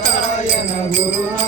cerca de.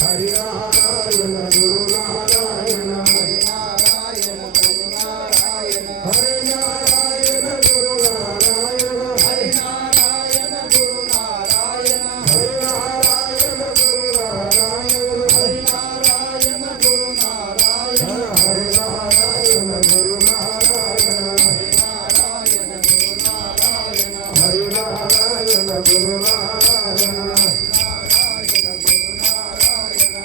Harinarayana Gurunarayana